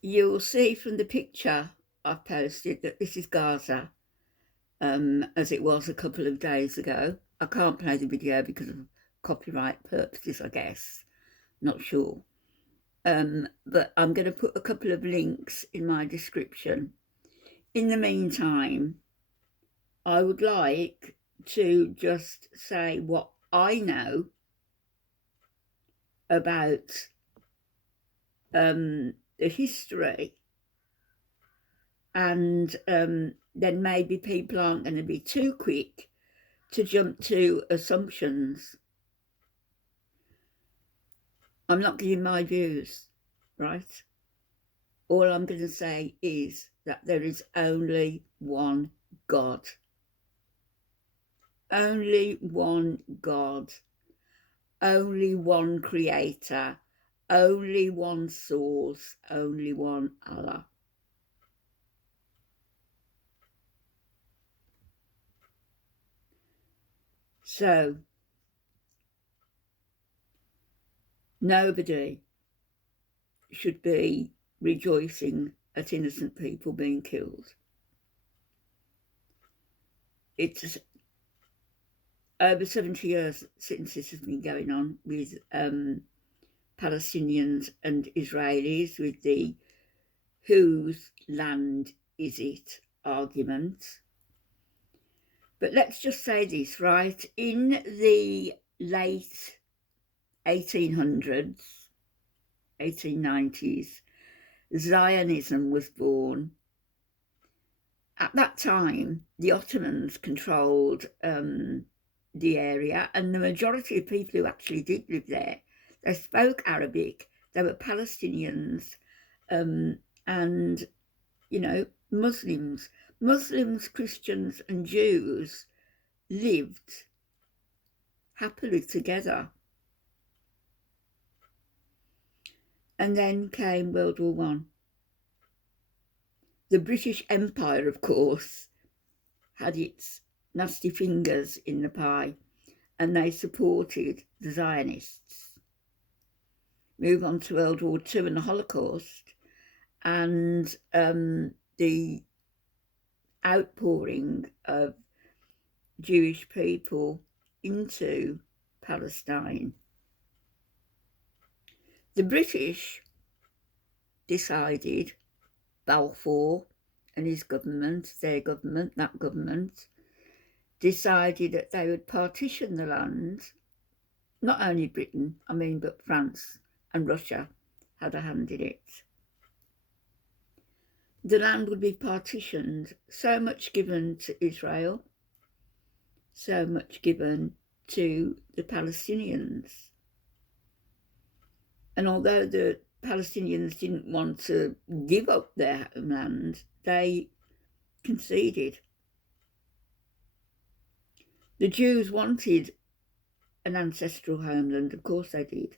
You'll see from the picture I've posted that this is Gaza, as it was a couple of days ago. I can't play the video because of copyright purposes, I guess. Not sure. But I'm going to put a couple of links in my description. In the meantime, I would like to just say what I know about the history, and then maybe people aren't going to be too quick to jump to assumptions. I'm not giving my views, right? All I'm going to say is that there is only one God. Only one God. Only one creator. Only one source. Only one Allah. So, nobody should be rejoicing at innocent people being killed. It's over 70 years since this has been going on with Palestinians and Israelis, with the whose land is it argument. But let's just say this, right? In the late 1800s, 1890s, Zionism was born. At that time, the Ottomans controlled the area, and the majority of people who actually did live there, they spoke Arabic, they were Palestinians, and, you know, Muslims, Christians and Jews lived happily together. And then came World War One. The British Empire, of course, had its nasty fingers in the pie, and they supported the Zionists. Move on to World War II and the Holocaust, and the outpouring of Jewish people into Palestine. The British decided, Balfour and his government, their government, that government, decided that they would partition the land. Not only Britain, but France and Russia had a hand in it. The land would be partitioned, so much given to Israel, so much given to the Palestinians. And although the Palestinians didn't want to give up their homeland, they conceded. The Jews wanted an ancestral homeland, of course they did.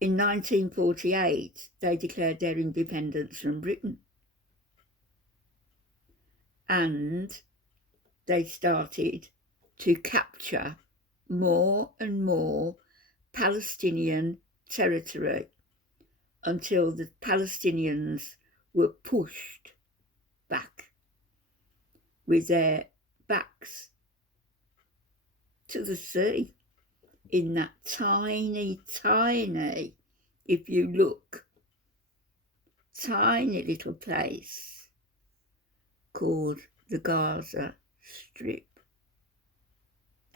In 1948, they declared their independence from Britain. And they started to capture more and more Palestinian territory until the Palestinians were pushed back with their backs to the sea in that tiny, if you look, tiny little place called the Gaza Strip.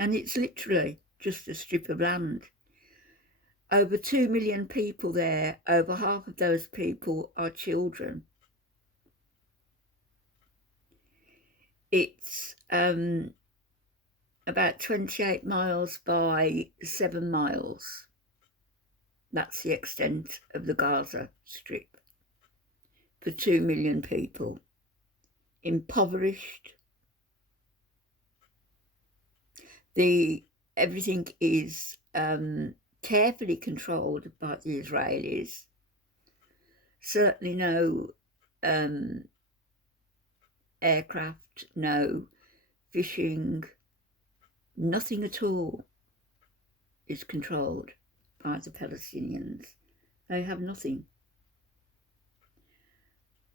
And it's literally just a strip of land. Over 2 million people there, over half of those people are children. It's about 28 miles by 7 miles. That's the extent of the Gaza Strip for 2 million people. Impoverished. Everything is carefully controlled by the Israelis. Certainly no aircraft, no fishing, nothing at all is controlled by the Palestinians They have nothing.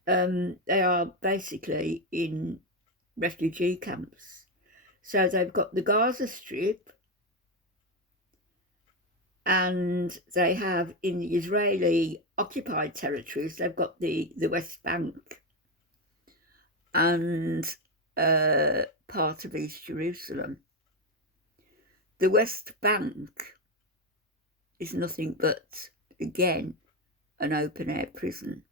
They are basically in refugee camps. So they've got the Gaza Strip, and they have in the Israeli occupied territories, they've got the West Bank and part of East Jerusalem. The West Bank is nothing but, again, an open-air prison.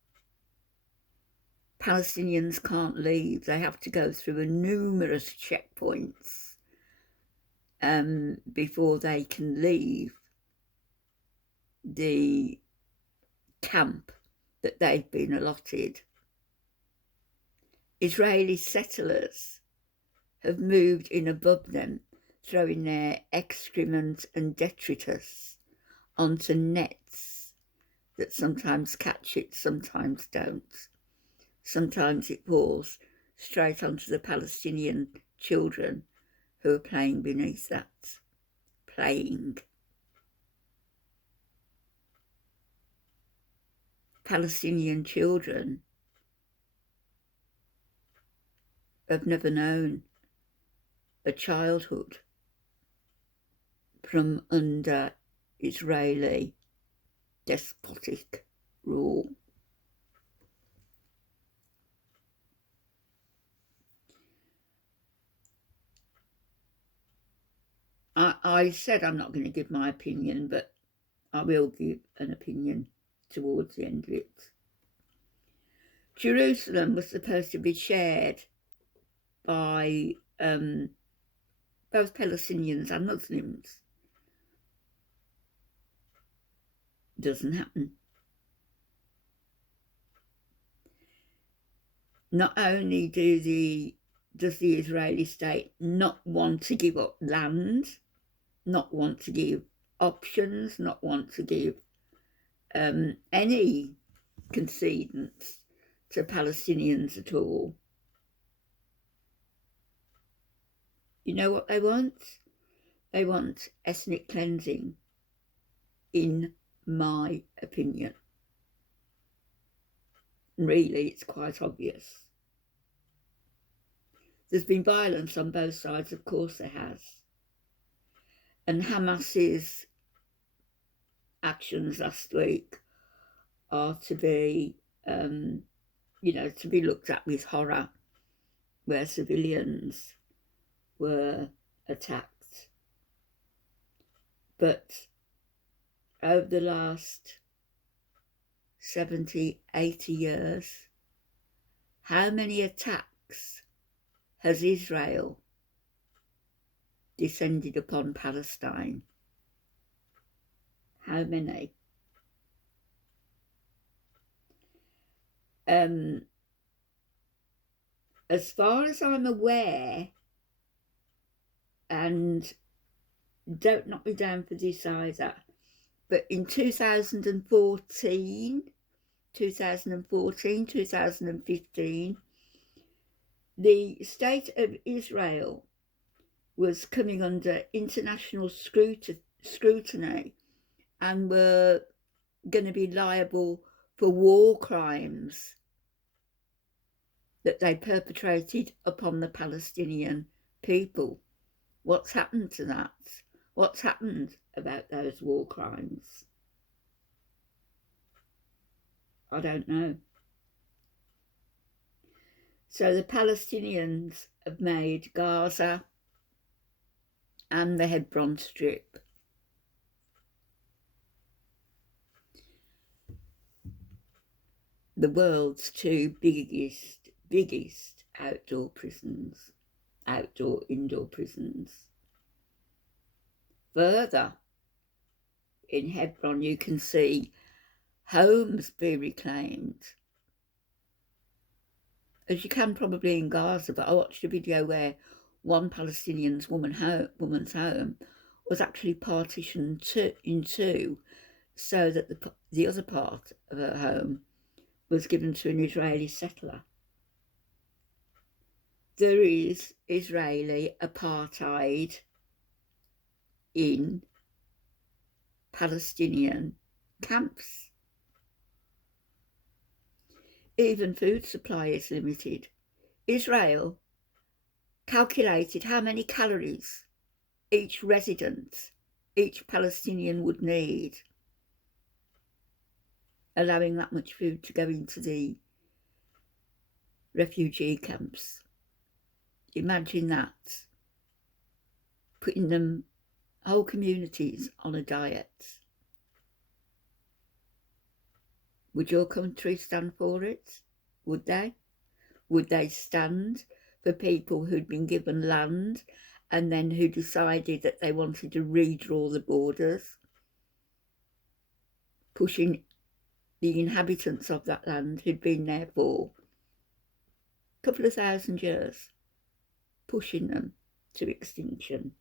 Palestinians can't leave. They have to go through numerous checkpoints before they can leave the camp that they've been allotted. Israeli settlers have moved in above them, throwing their excrement and detritus onto nets that sometimes catch it, sometimes don't. Sometimes it falls straight onto the Palestinian children who are playing beneath that. Playing. Palestinian children have never known a childhood from under Israeli despotic rule. I said I'm not going to give my opinion, but I will give an opinion towards the end of it. Jerusalem was supposed to be shared by both Palestinians and Muslims. Doesn't happen. Not only does the Israeli state not want to give up land, not want to give options, not want to give any concedence to Palestinians at all. You know what they want? They want ethnic cleansing, in my opinion. Really, it's quite obvious. There's been violence on both sides, of course there has. And Hamas's actions last week are to be, to be looked at with horror, where civilians were attacked. But over the last 70, 80 years, how many attacks has Israel descended upon Palestine? How many? As far as I'm aware, and don't knock me down for this either, but in 2014, 2015, the state of Israel was coming under international scrutiny and were going to be liable for war crimes that they perpetrated upon the Palestinian people. What's happened to that? What's happened about those war crimes? I don't know. So the Palestinians have made Gaza and the Hebron Strip the world's two biggest indoor prisons. Further, in Hebron, you can see homes be reclaimed, as you can probably in Gaza, but I watched a video where one Palestinian woman's home was actually partitioned in two, so that the other part of her home was given to an Israeli settler. There is Israeli apartheid in Palestinian camps. Even food supply is limited. Israel calculated how many calories each resident, each Palestinian would need, allowing that much food to go into the refugee camps. Imagine that, putting them, whole communities, on a diet. Would your country stand for it? Would they? Would they stand for people who'd been given land and then who decided that they wanted to redraw the borders, pushing the inhabitants of that land who'd been there for a couple of thousand years, pushing them to extinction?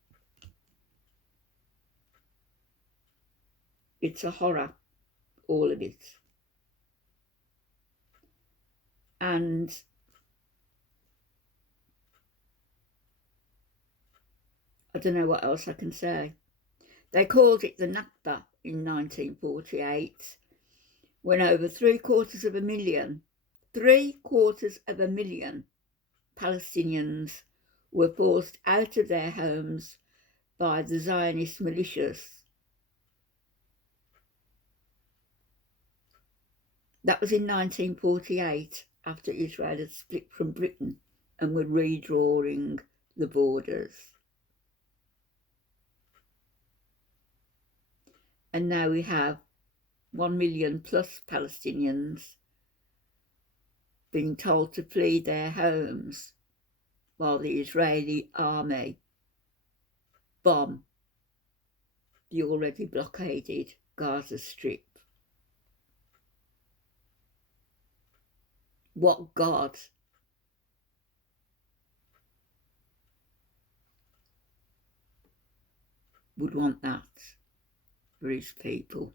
It's a horror, all of it. And I don't know what else I can say. They called it the Nakba in 1948, when over 750,000 Palestinians were forced out of their homes by the Zionist militias. That was in 1948, after Israel had split from Britain and were redrawing the borders. And now we have 1 million plus Palestinians being told to flee their homes while the Israeli army bomb the already blockaded Gaza Strip. What God would want that for his people?